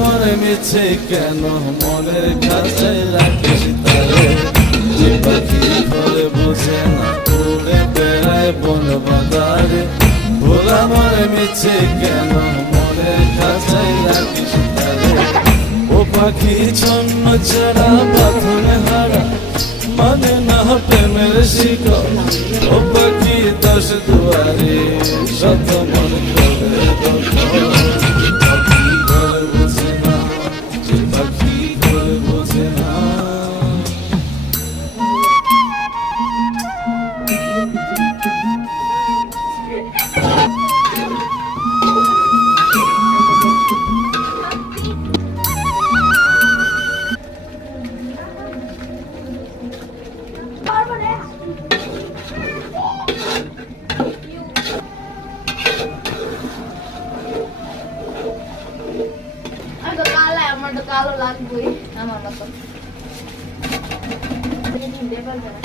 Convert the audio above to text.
মনে মিছে কেন মনের কাছে রাখিস তারে, যে পাখি করে বোঝে না উড়ে বেড়ায় বন বাজারে। ভোলা মনে মিছে কেন মনের কাছে রাখিস তারে, ও পাখি ছন্ন ছাড়া বাঁধনে হারা মানে না প্রেমের শিকল। ও পাখি দশ দুয়ারে শত মন করে দখল। পাখি ঘরে বোঝে না, যে পাখি ঘরে বোঝে না। আমার তো কালো লাগবেই আমার মতো চিনতে পারবে না।